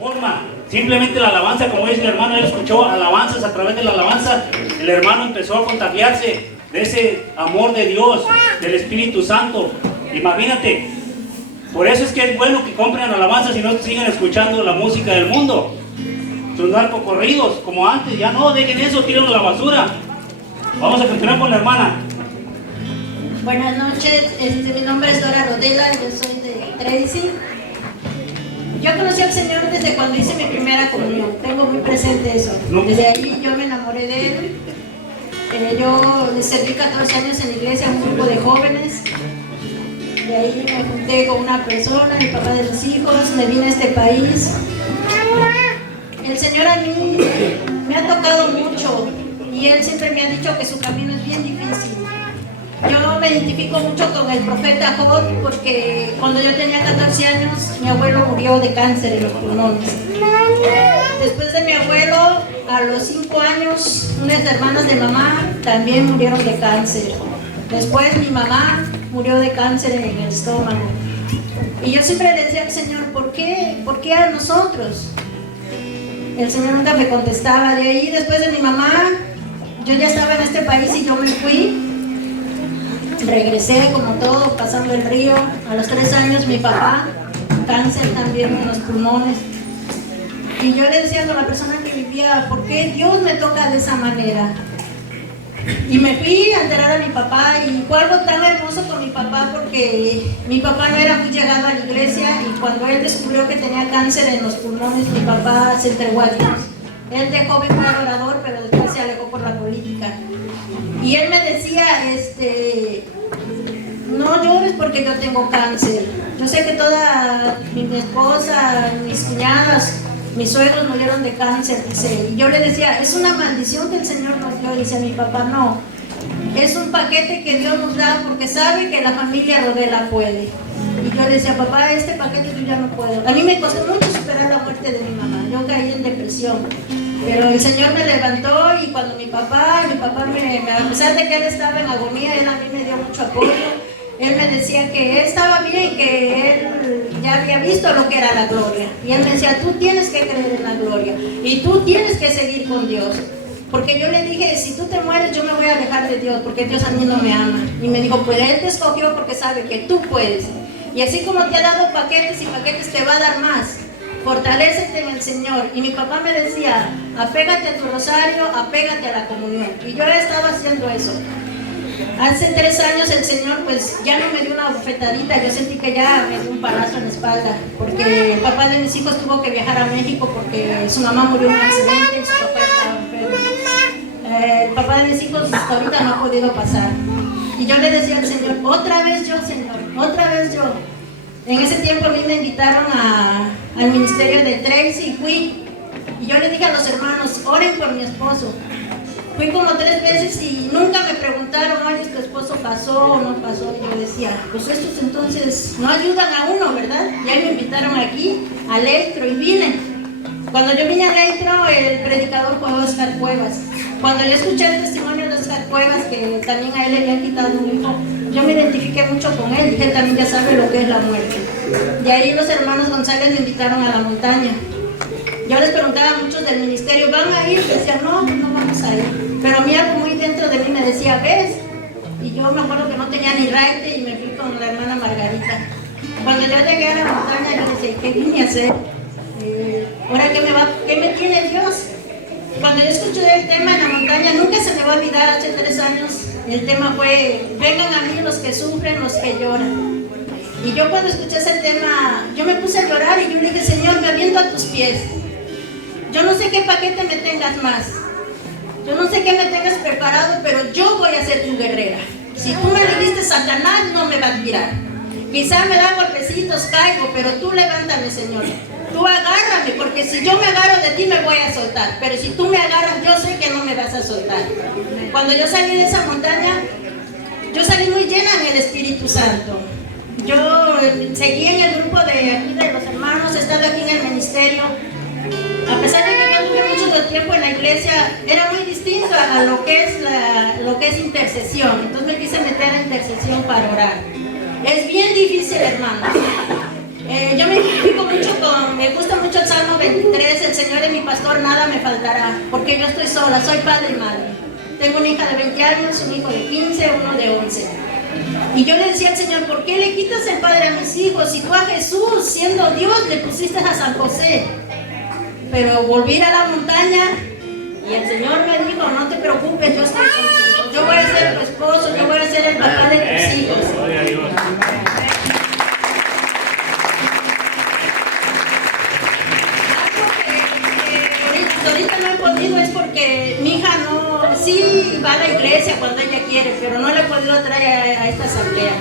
forma. Simplemente la alabanza, como dice el hermano, él escuchó alabanzas. A través de la alabanza el hermano empezó a contagiarse de ese amor de Dios, del Espíritu Santo. Imagínate, por eso es que es bueno que compren alabanzas y no sigan escuchando la música del mundo, sus narcocorridos como antes. Ya no, dejen eso, tírenlo a la basura. Vamos a continuar con la hermana. Buenas noches, mi nombre es Dora Rodela, yo soy de Tracy. Yo conocí al Señor desde cuando hice mi primera comunión, tengo muy presente eso. Desde ahí yo me enamoré de Él. Yo le serví 14 años en la iglesia a un grupo de jóvenes. De ahí me junté con una persona, el papá de los hijos, me vine a este país. El Señor a mí me ha tocado mucho y Él siempre me ha dicho que su camino es bien difícil. Yo me identifico mucho con el profeta Job porque cuando yo tenía 14 años mi abuelo murió de cáncer en los pulmones. Después de mi abuelo, a los 5 años, unas hermanas de mamá también murieron de cáncer. Después mi mamá murió de cáncer en el estómago. Y yo siempre le decía al Señor, ¿por qué? ¿Por qué a nosotros? El Señor nunca me contestaba. De ahí, después de mi mamá, yo ya estaba en este país y yo me fui. Regresé como todo, pasando el río. A los 3 años mi papá, cáncer también en los pulmones. Y yo le decía a la persona que vivía, ¿por qué Dios me toca de esa manera? Y me fui a enterar a mi papá y fue algo tan hermoso con mi papá porque mi papá no era muy llegado a la iglesia y cuando él descubrió que tenía cáncer en los pulmones, mi papá se entregó a Dios. Él de joven fue adorador, pero después se alejó por la política. Y él me decía, no llores porque yo tengo cáncer. Yo sé que toda mi esposa, mis cuñadas, mis suegros murieron de cáncer, dice. Y yo le decía, es una maldición que el Señor nos dio. Dice a mi papá, no. Es un paquete que Dios nos da porque sabe que la familia Rodela puede. Y yo le decía, papá, este paquete yo ya no puedo. A mí me costó mucho superar la muerte de mi mamá. Yo caí en depresión. Pero el Señor me levantó y cuando mi papá a pesar de que él estaba en agonía, él a mí me dio mucho apoyo. Él me decía que él estaba bien, que él ya había visto lo que era la gloria. Y él me decía, tú tienes que creer en la gloria y tú tienes que seguir con Dios. Porque yo le dije, si tú te mueres, yo me voy a alejar de Dios, porque Dios a mí no me ama. Y me dijo, pues Él te escogió porque sabe que tú puedes. Y así como te ha dado paquetes y paquetes, te va a dar más. Fortalécete en el Señor. Y mi papá me decía, apégate a tu rosario, apégate a la comunión. Y yo estaba haciendo eso. Hace 3 años el Señor pues ya no me dio una bofetadita, yo sentí que ya me dio un palazo en la espalda, porque el papá de mis hijos tuvo que viajar a México porque su mamá murió en un accidente y su papá estaba enfermo. El papá de mis hijos hasta ahorita no ha podido pasar. Y yo le decía al Señor, otra vez yo, Señor, otra vez yo. En ese tiempo a mí me invitaron al ministerio de Tracy y fui. Y yo le dije a los hermanos, oren por mi esposo. Fui como 3 veces y nunca me preguntaron, oye, ¿tu esposo pasó o no pasó? Y yo decía, pues estos entonces no ayudan a uno, ¿verdad? Y ahí me invitaron aquí, a Leitro, y vine. Cuando yo vine a Leitro, el predicador fue Oscar Cuevas. Cuando yo escuché el testimonio de Oscar Cuevas, que también a él le habían quitado un hijo, yo me identifiqué mucho con él, dije, él también ya sabe lo que es la muerte. De ahí los hermanos González me invitaron a la montaña. Yo les preguntaba a muchos del ministerio, ¿van a ir? Decían, no, no vamos a ir. Pero a mí algo muy dentro de mí me decía, ¿ves? Y yo me acuerdo que no tenía ni raite y me fui con la hermana Margarita. Cuando yo llegué a la montaña, yo decía, ¿qué vine a hacer? ¿Ahora qué me tiene Dios? Cuando yo escuché el tema en la montaña, nunca se me va a olvidar, hace 3 años, el tema fue, vengan a mí los que sufren, los que lloran. Y yo cuando escuché ese tema, yo me puse a llorar y yo le dije, Señor, me aviento a tus pies. Yo no sé qué paquete me tengas más. Yo no sé qué me tengas preparado, pero yo voy a ser tu guerrera. Si tú me le diste Satanás, no me va a tirar. Quizá me da golpecitos, caigo, pero tú levántame, Señor. Tú agárrame, porque si yo me agarro de ti, me voy a soltar. Pero si tú me agarras, yo sé que no me vas a soltar. Cuando yo salí de esa montaña, yo salí muy llena en el Espíritu Santo. Yo seguí en el grupo de aquí de los hermanos, he estado aquí en el ministerio. A pesar de que yo tuve mucho tiempo en la iglesia, era muy distinto a lo que es intercesión. Entonces me quise meter a intercesión para orar. Es bien difícil, hermanos. Yo me identifico mucho me gusta mucho el Salmo 23, el Señor es mi pastor, nada me faltará, porque yo estoy sola, soy padre y madre. Tengo una hija de 20 años, un hijo de 15, uno de 11. Y yo le decía al Señor, ¿por qué le quitas el padre a mis hijos? Si tú a Jesús, siendo Dios, le pusiste a San José. Pero volví a la montaña y el Señor me dijo, no te preocupes, yo estoy contigo. Yo voy a ser tu esposo, yo voy a ser el papá de tus hijos. Gloria a Dios. Ahorita no he podido es porque mi hija sí va a la iglesia cuando ella quiere, pero no la he podido traer a esta asamblea.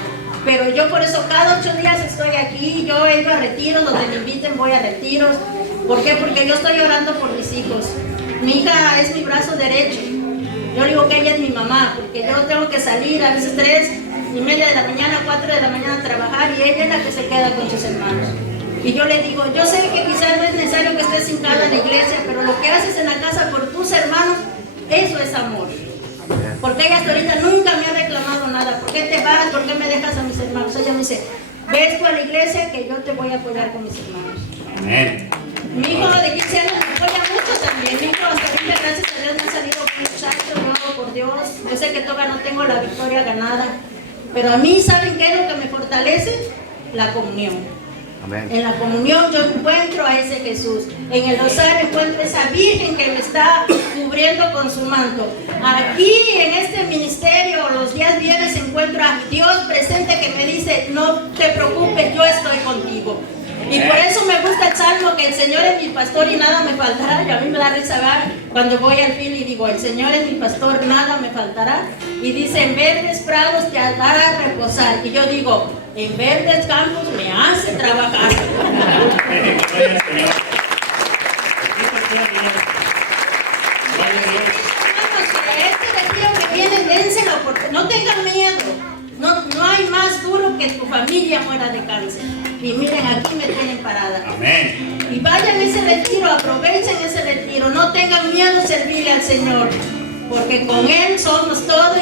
Pero yo por eso cada 8 días estoy aquí, yo he ido a retiros, donde me inviten voy a retiros. ¿Por qué? Porque yo estoy orando por mis hijos. Mi hija es mi brazo derecho. Yo digo que ella es mi mamá, porque yo tengo que salir a veces 3:30 de la mañana, 4 de la mañana a trabajar y ella es la que se queda con sus hermanos. Y yo le digo, yo sé que quizás no es necesario que estés hincada en la iglesia, pero lo que haces en la casa por tus hermanos, eso es amor. Porque ella hasta ahorita nunca me ha reclamado nada. ¿Por qué te vas? ¿Por qué me dejas a mis hermanos? Ella me dice, ves tú a la iglesia que yo te voy a apoyar con mis hermanos. Amén. Mi hijo de 15 años me apoya mucho también. Mi hijo hasta ahorita, gracias a Dios, me ha salido un muchacho nuevo por Dios. Yo sé que todavía no tengo la victoria ganada, pero a mí, ¿saben qué es lo que me fortalece? La comunión. Amén. En la comunión yo encuentro a ese Jesús. En el rosario encuentro a esa Virgen que me está cubriendo con su manto. Aquí en este ministerio los días viernes encuentro a Dios presente que me dice, no te preocupes, yo estoy contigo. Y por eso me gusta el salmo, que el Señor es mi pastor y nada me faltará. Y a mí me da risa cuando voy al fin y digo, el Señor es mi pastor, nada me faltará. Y dice, en verdes prados te hará reposar. Y yo digo, en verdes campos me hace trabajar. Gloria al Señor. Este retiro que viene, dénselo, porque no tengan miedo. No hay más duro que tu familia muera de cáncer. Y miren, aquí me tienen parada. Amén. Y vayan a ese retiro, aprovechen ese retiro. No tengan miedo de servirle al Señor, porque con Él somos todo